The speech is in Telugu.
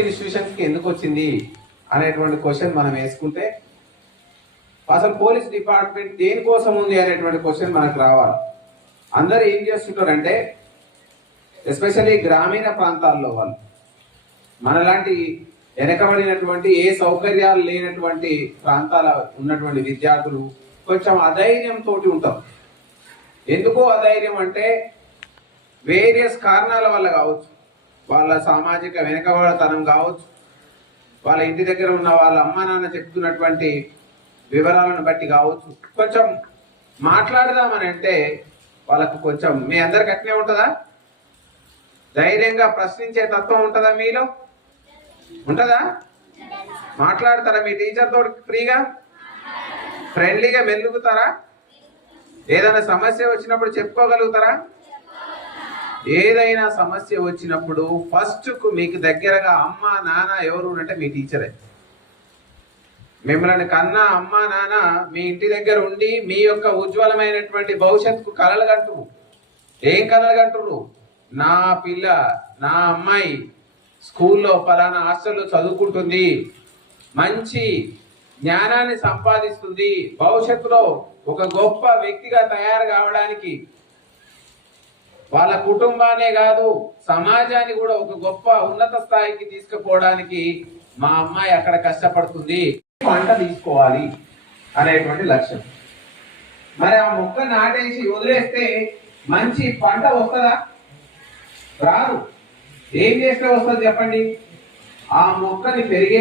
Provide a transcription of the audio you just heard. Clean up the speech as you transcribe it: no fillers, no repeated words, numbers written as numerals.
ఇన్స్టిట్యూషన్స్ కి ఎందుకు వచ్చింది అనేటువంటి క్వశ్చన్ మనం వేసుకుంటే అసలు పోలీస్ డిపార్ట్మెంట్ దేనికోసం ఉంది అనేటువంటి క్వశ్చన్ మనకు రావాలి. అందరూ ఏం చేస్తుంటారంటే ఎస్పెషల్లీ గ్రామీణ ప్రాంతాల్లో వాళ్ళు మనలాంటి వెనకబడినటువంటి ఏ సౌకర్యాలు లేనటువంటి ప్రాంతాల ఉన్నటువంటి విద్యార్థులు కొంచెం అధైర్యంతో ఉంటారు. ఎందుకు అధైర్యం అంటే వేరియస్ కారణాల వల్ల కావచ్చు, వాళ్ళ సామాజిక వెనుకబడతనం కావచ్చు, వాళ్ళ ఇంటి దగ్గర ఉన్న వాళ్ళ అమ్మ నాన్న చెప్తున్నటువంటి వివరాలను బట్టి కావచ్చు. కొంచెం మాట్లాడదామని అంటే వాళ్ళకు కొంచెం మీ అందరికి అట్నే ఉంటుందా? ధైర్యంగా ప్రశ్నించే తత్వం ఉంటుందా? మీలో ఉంటుందా? మాట్లాడతారా? మీ టీచర్ తోటి ఫ్రీగా ఫ్రెండ్లీగా మెలుగుతారా? ఏదైనా సమస్య వచ్చినప్పుడు చెప్పుకోగలుగుతారా? ఏదైనా సమస్య వచ్చినప్పుడు ఫస్ట్ మీకు దగ్గరగా అమ్మ నాన్న ఎవరు అంటే మీ టీచరే. మిమ్మల్ని కన్నా అమ్మ నాన్న మీ ఇంటి దగ్గర ఉండి మీ యొక్క ఉజ్వలమైనటువంటి భవిష్యత్తుకు కలలు కంటురు. ఏం కలలు కంటురు? నా పిల్ల, నా అమ్మాయి స్కూల్లో పలానా హాస్టల్లో చదువుకుంటుంది, మంచి జ్ఞానాన్ని సంపాదిస్తుంది, భవిష్యత్తులో ఒక గొప్ప వ్యక్తిగా తయారు కావడానికి వాళ్ళ కుటుంబాన్నే కాదు సమాజాన్ని కూడా ఒక గొప్ప ఉన్నత స్థాయికి తీసుకుపోవడానికి మా అమ్మాయి అక్కడ కష్టపడుతుంది, పంట తీసుకోవాలి అనేటువంటి లక్ష్యం. మరి ఆ మొక్క నాటేసి వదిలేస్తే మంచి పంట వస్తుందా? రాదు. ఏం చేస్తే వస్తుంది చెప్పండి? ఆ మొక్కని పెరిగే